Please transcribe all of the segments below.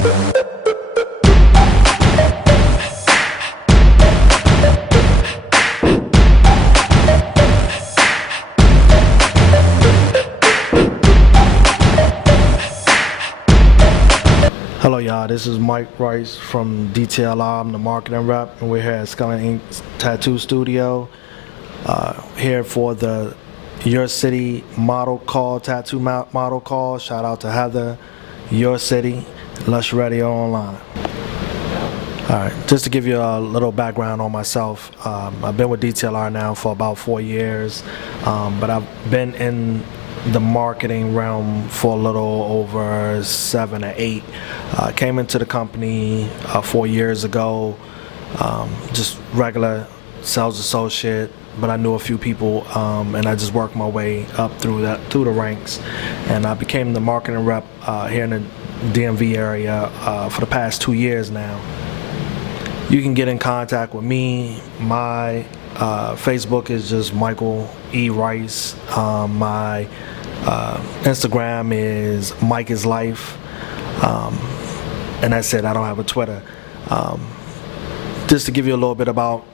Hello y'all, this is Mike Rice from Dtlr. I'm the marketing rep, and we're here at Skeleton Inc. Tattoo Studio, here for the Urcity model call, tattoo model call. Shout out to Heather, Urcity, Lushradioonline. Alright, just to give you a little background on myself, I've been with Dtlr now for about 4 years, but I've been in the marketing realm for a little over 7 or 8. Came into the company 4 years ago, just regular sales associate, but I knew a few people, and I just worked my way up through the ranks, and I became the marketing rep here in the DMV area for the past 2 years now. You can get in contact with me. My Facebook is just Michael E. Rice. My Instagram is Mike is Life, and that's it. I don't have a Twitter. Just to give you a little bit about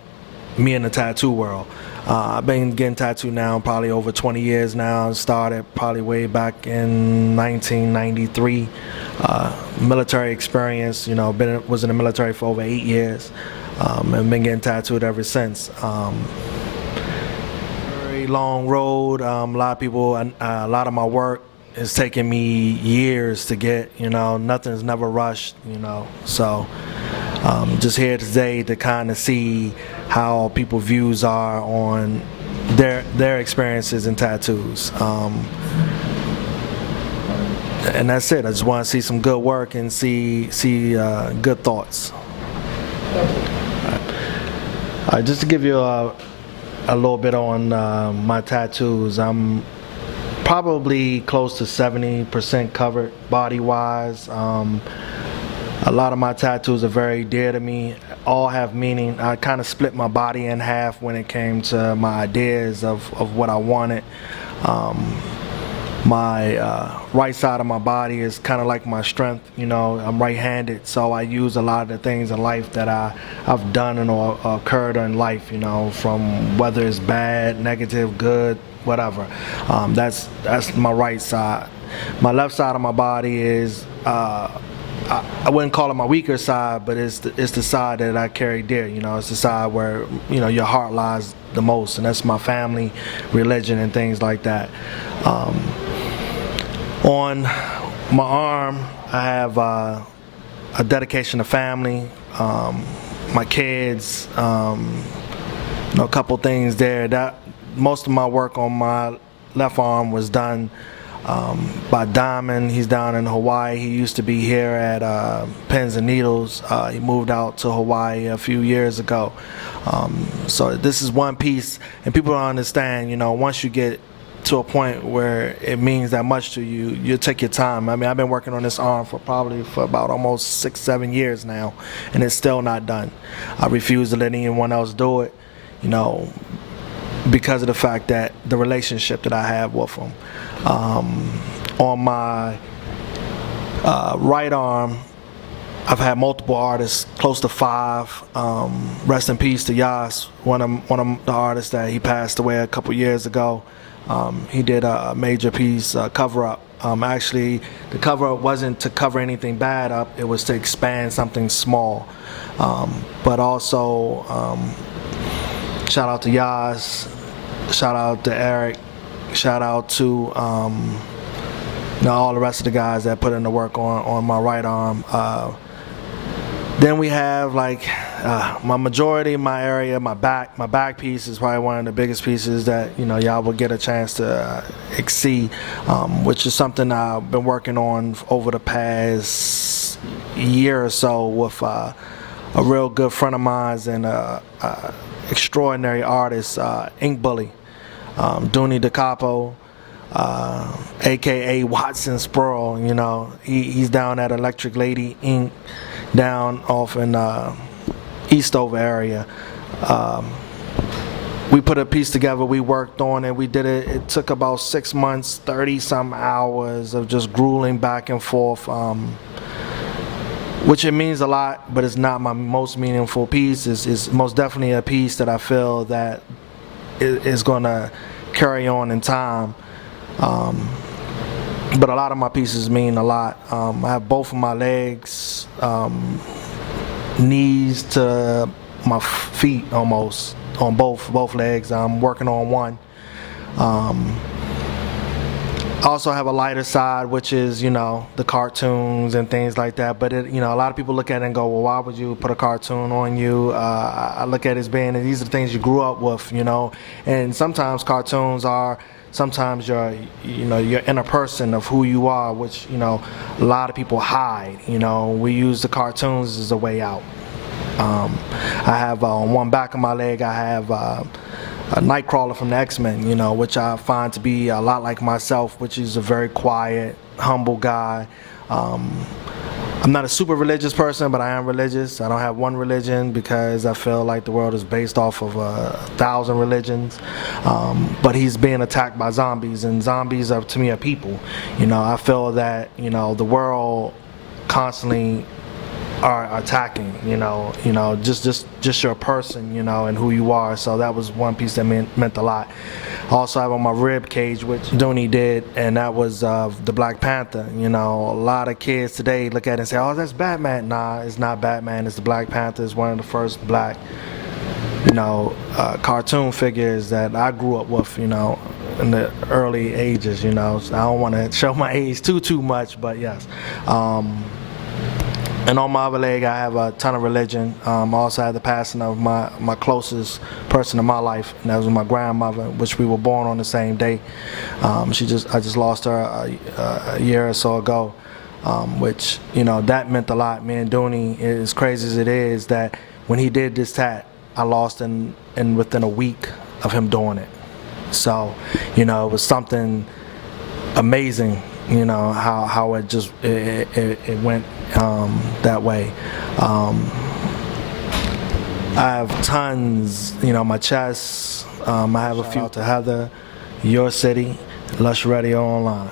me in the tattoo world. I've been getting tattooed now probably over 20 years now. Started probably way back in 1993. Military experience, you know, was in the military for over 8 years, and been getting tattooed ever since. Very long road. A lot of people, a lot of my work is taking me years to get. You know, nothing's never rushed. You know, so just here today to kind of see how people's views are on their experiences in tattoos. And that's it. I just want to see some good work and see good thoughts. Just to give you a little bit on my tattoos, I'm probably close to 70% covered body-wise. A lot of my tattoos are very dear to me. All have meaning. I kind of split my body in half when it came to my ideas of what I wanted. My right side of my body is kind of like my strength. You know, I'm right-handed, so I use a lot of the things in life that I've done or occurred in life. You know, from whether it's bad, negative, good, whatever. That's my right side. My left side of my body is I wouldn't call it my weaker side, but it's the side that I carry dear. You know, it's the side where, you know, your heart lies the most, and that's my family, religion, and things like that. On my arm, I have a dedication to family, my kids, you know, a couple things there. That most of my work on my left arm was done by Diamond. He's down in Hawaii. He used to be here at Pins and Needles. He moved out to Hawaii a few years ago. So this is one piece, and people don't understand, you know, once you get to a point where it means that much to you, you take your time. I mean, I've been working on this arm for about almost 6-7 years now, and it's still not done. I refuse to let anyone else do it, you know, because of the fact that the relationship that I have with them. On my right arm, I've had multiple artists, close to 5. Rest in peace to Yas, one of the artists that he passed away a couple years ago. He did a major piece, Cover Up. Actually, the cover up wasn't to cover anything bad up, it was to expand something small. But also, shout out to Yas, shout out to Eric, shout out to you know, all the rest of the guys that put in the work on my right arm. Then we have like my majority of my area, my back piece is probably one of the biggest pieces that, you know, y'all will get a chance to see, which is something I've been working on over the past year or so with a real good friend of mine and extraordinary artist, Ink Bully, Dooney DeCapo, aka Watson Sproul. You know, he's down at Electric Lady Ink down off in Eastover area. We put a piece together, we worked on it, we did it. It took about 6 months, 30-some hours of just grueling back and forth. which it means a lot, but it's not my most meaningful piece. It's most definitely a piece that I feel that is going to carry on in time. But a lot of my pieces mean a lot. I have both of my legs, knees to my feet almost, on both legs. I'm working on one. I also have a lighter side, which is, you know, the cartoons and things like that. But it, you know, a lot of people look at it and go, well, why would you put a cartoon on you? I look at it as being, these are the things you grew up with, you know. And sometimes cartoons are sometimes your inner person of who you are, which, you know, a lot of people hide. You know, we use the cartoons as a way out. I have on one back of my leg, I have a Nightcrawler from the X-Men, you know, which I find to be a lot like myself, which is a very quiet, humble guy. I'm not a super religious person, but I am religious. I don't have one religion because I feel like the world is based off of 1,000 religions. But he's being attacked by zombies, and zombies are, to me, are people. You know, I feel that, you know, the world constantly are attacking, you know, just your person, you know, and who you are. So that was one piece that meant a lot. Also, I have on my rib cage, which Dooney did, and that was the Black Panther. You know, a lot of kids today look at it and say, oh, that's Batman. Nah, it's not Batman, it's the Black Panther. It's one of the first black, you know, cartoon figures that I grew up with, you know, in the early ages, you know. So I don't want to show my age too much, but yes. And on my other leg, I have a ton of religion. I also had the passing of my closest person in my life, and that was my grandmother, which we were born on the same day. I just lost her a year or so ago, which, you know, that meant a lot. Me and Dooney, as crazy as it is, that when he did this tat, I lost in within a week of him doing it. So, you know, it was something amazing. You know, how it just it went that way. I have tons, you know, my chest. I have a few to Heather, Urcity, Lushradioonline.